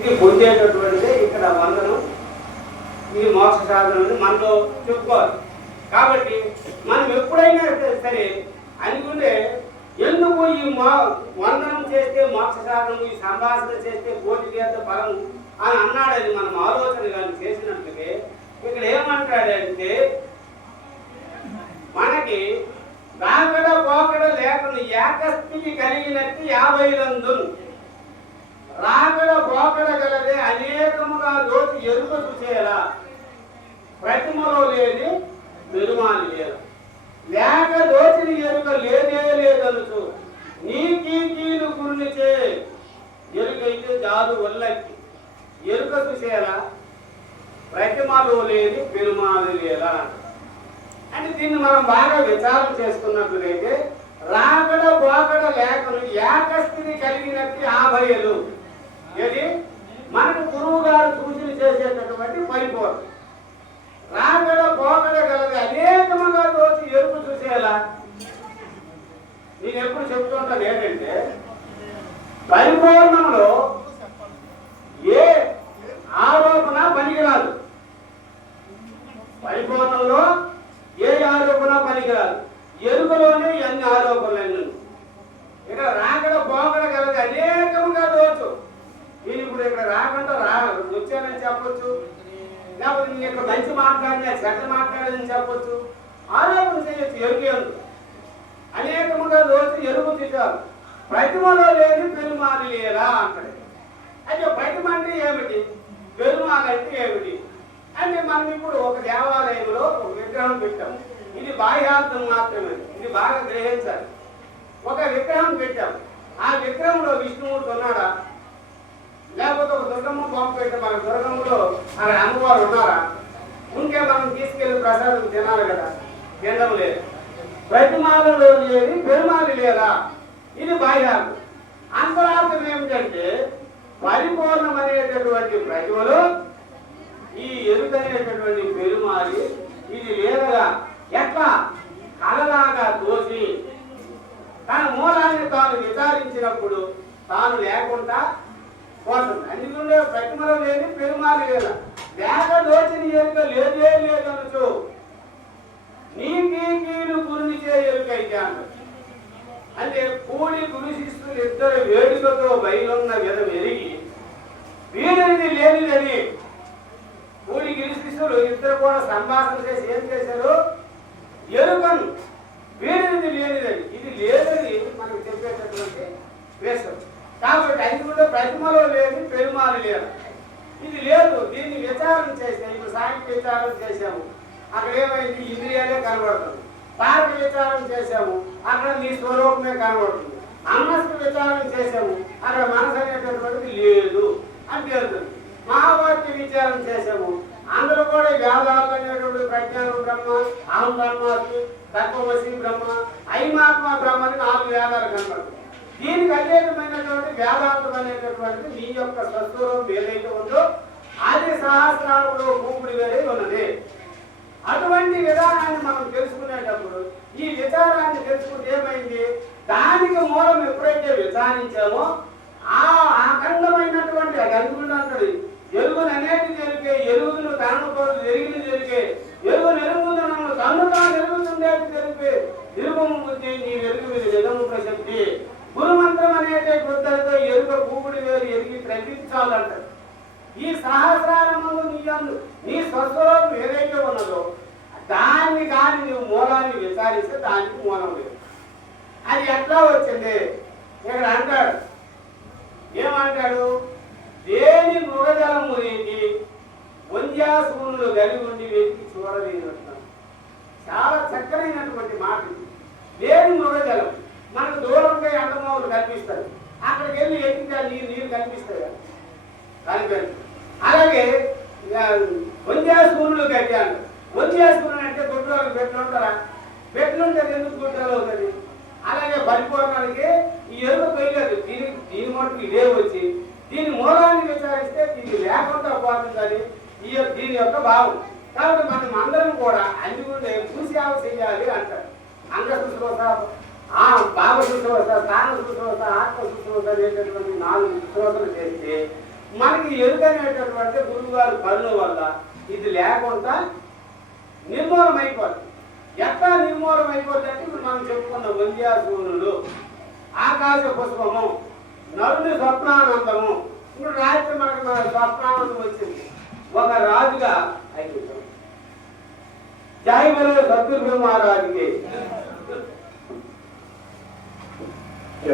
ఇది పొందేటటువంటిదే ఇక్కడ వందనం, ఇది మోక్ష సాధన మనలో చెప్పుకోవాలి. కాబట్టి మనం ఎప్పుడైనా సరే అనుకుంటే ఎందుకు ఈ వందనం చేస్తే మోక్ష సాధనం, ఈ సంభాషణ చేస్తే కోటి తీర్థ ఫలం అని అన్నాడని మనం ఆలోచన కానీ చేసినట్లయితే ఇక్కడ ఏమంటాడంటే మనకి రాకడ పోకడ లేకుండా ఏకస్థితి కలిగినట్టు 50 రాకడ పోకడ గలదే అనేకముగా దోచి ఎరుక చూసేలా ప్రతిమలో లేని పెరుమాని లేదు లేక దోచిని ఎరుక లేదే లేదనుచు నీ కీలు గురినిచే ఎరుకైతే జాదు వల్లకి ఎరుక చూసేలా ప్రతిమలో లేని పెరుమాని లేదా అంటే దీన్ని మనం బాగా విచారం చేసుకున్నట్లయితే రాకడ పోకడ లేకుండా ఏకస్థితి కలిగినట్టు 50 ఇది మనకు గురువు గారు సూచన చేసేటటువంటి పరిపూర్ణ. రాకడ పోకడ గలది అనేకముగా దోచి ఎరుపు చూసేలా నేను ఎప్పుడు చెప్తుంటాను ఏంటంటే పరిపూర్ణంలో ఏ ఆరోపణ పనికిరాదు, పరిపూర్ణంలో ఏ ఆరోపణ పనికిరాదు, ఎరుకలోనే ఎన్ని ఆరోపణలు. ఇక్కడ రాకడ పోకడ గలది అనేకముగా దోచు. నేను ఇప్పుడు ఇక్కడ రాకుండా వచ్చానని చెప్పొచ్చు, లేకపోతే నేను ఇక్కడ మంచి మాట్లాడినా చెడ్డ మాట్లాడాలని చెప్పొచ్చు, ఆరోపణ చేయొచ్చు. ఎరుకేందు అనేకముగా దోచి ఎరుగు తీశారు ప్రతిమలో లేని పెరుమాలి లేదా అంటాడు. అయితే ప్రతిమ అంటే ఏమిటి, పెరుమాలి అంటే ఏమిటి అంటే మనం ఇప్పుడు ఒక దేవాలయంలో ఒక విగ్రహం పెట్టాం, ఇది బాహ్యార్థం మాత్రమే, ఇది బాగా గ్రహించాలి. ఒక విగ్రహం పెట్టాం, ఆ విగ్రహంలో విష్ణుమూర్తి ఉన్నాడా, లేకపోతే ఒక దుర్గమ్మ బొమ్మ పెట్టాం, మన దుర్గమ్మలో అక్కడ అమ్మవారు ఉన్నారా, ఉంటే మనం తీసుకెళ్లి ప్రసాదం తినాలి కదా, తినడం లేదు. ప్రతిమాలలో లేని పెరుమాలి లేదా, ఇది బాహ్యార్థం. అంతరార్థం ఏమిటంటే పరిపూర్ణమనేటటువంటి ప్రతిమలో ఈ ఎరుకనేటటువంటి పెరుమాలి ఇది లేదగా ఎట్లా కలలాగా తోసి తన మూలాన్ని తాను విచారించినప్పుడు తాను లేకుండా పోతుంది. అందుకుంటే ప్రతిమలో లేని పెరుమాలి లేదా లేక దోచిన ఎరుక లేదే లేదనుచు నీ కీలు గురినిచే ఎరుకైతే అంటారు. అంటే కూడి గురు శిష్యులు ఇద్దరు వేడుకతో బయలున్న విధం ఎరిగి వీడిది లేనిదని కూడి గిరి శిష్యులు ఇద్దరు కూడా సంభాషణ చేసి ఏం చేశారు, ఎరుకను వీడిది లేనిదని, ఇది లేదని మనకు చెప్పేటటువంటి వేషం. కాబట్టి అందుకుంటే ప్రతిమలో లేని పెరుమాలి లేదు, ఇది లేదు. దీన్ని విచారణ చేసాము, ఇప్పుడు సాహిత్య విచారణ చేసాము, అక్కడ ఏమైంది ఇంద్రియాలే కనబడుతుంది. తారక విచారణ చేసాము, అక్కడ నీ స్వరూపమే కనబడుతుంది. మనస్సు విచారణ చేసాము, అక్కడ మనసు అనేటటువంటిది లేదు అని తేలుతుంది. మహావాక్య విచారణ చేసాము, అందరూ కూడా వేదాలు అనేటువంటి ప్రజ్ఞానం బ్రహ్మ, అహం బ్రహ్మాస్మి, తత్వమసి బ్రహ్మ, ఐమాత్మ బ్రహ్మ అని 4 వేదాలు కనబడుతుంది. దీనికి అనేకమైనటువంటి వేదాంతం అనేటటువంటిది నీ యొక్క స్వస్వరూపం ఏదైతే ఉందో అది సహస్రాలలో భూముడి వేరే ఉన్నది. అటువంటి విధానాన్ని మనం తెలుసుకునేటప్పుడు ఈ విచారాన్ని తెలుసుకుంటే ఏమైంది, దానికి మూలం ఎప్పుడైతే విచారించామో ఆ అఖండమైనటువంటి అది అనుకుంటాడు ఎరుగును అనేది జరిగే ఎరుగును తనను కొరకు ఎరిగిన జరిగే ఎరుగు నెరుగుందనము తను తాను ఎరుగుతుండేది జరిపే ఎరుగము బుద్ధి నీ వెలుగు మీద నిజము ప్రశక్తి గురుమంత్రం అనేటే బుద్ధతో ఎరుక భూముడి వేరు ఎరిగి ప్రకటించాలంటారు. ఈ సహస్రారములు నీ స్వస్వరూపం ఏదైతే ఉన్నదో దాన్ని కానీ నువ్వు మూలాన్ని విచారిస్తే దానికి మూలం లేదు. అది ఎట్లా వచ్చింది ఇక్కడ అంటాడు, ఏమంటాడు, దేని మృగజలము రేగి వంద్యాసూనులు కలిగి ఉండి వెతికి చూడలేనట్టున్నాడు. చాలా చక్కనైనటువంటి మాట. దేని మృగజలం మనకు దూరంగా ఎండమూలు కనిపిస్తారు, అక్కడికి వెళ్ళి ఎత్తితే నీరు కనిపిస్తాయి కనిపించదు. అలాగే వంద్యాసూనులు కట్టాను, వంద్యాసూనులు అంటే గుడ్డలు పెట్లుంటారా, పెట్లుంటే ఎందుకు గుడ్డలు అవుతుంది. అలాగే పరిపూర్ణానికి ఈ ఎరుక పోయలేదు, దీని మటుకు ఇదే వచ్చి దీని మూలాన్ని విచారిస్తే దీన్ని లేకుండా పోతుందని దీని యొక్క భావం. కాబట్టి మనం అందరం కూడా అందుకుంటే పూసేవ చేయాలి అంటారు. అంగ శుశ్రూష, భావ శుశ్రూష, స్థాన శుశ్రూష, ఆత్మ శుశ్రూష అనేటటువంటి 4 శుశ్రూషలు చేస్తే మనకి ఎరుకనేటటువంటి గురువు గారు కరుణ వల్ల ఇది లేకుండా నిర్మూలం అయిపోతుంది. ఎట్లా నిర్మూలం అయిపోతుంది అంటే ఇప్పుడు మనం చెప్పుకున్న వంద్యాసూనుడు, ఆకాశ పుష్పము, నరుని స్వప్నానందము. ఇప్పుడు రాత్రి మనకు స్వప్నానందం వచ్చింది. ఒక రాజుగా అయిపోతాం. జై బలో సద్గురు బ్రహ్మరాజుకి.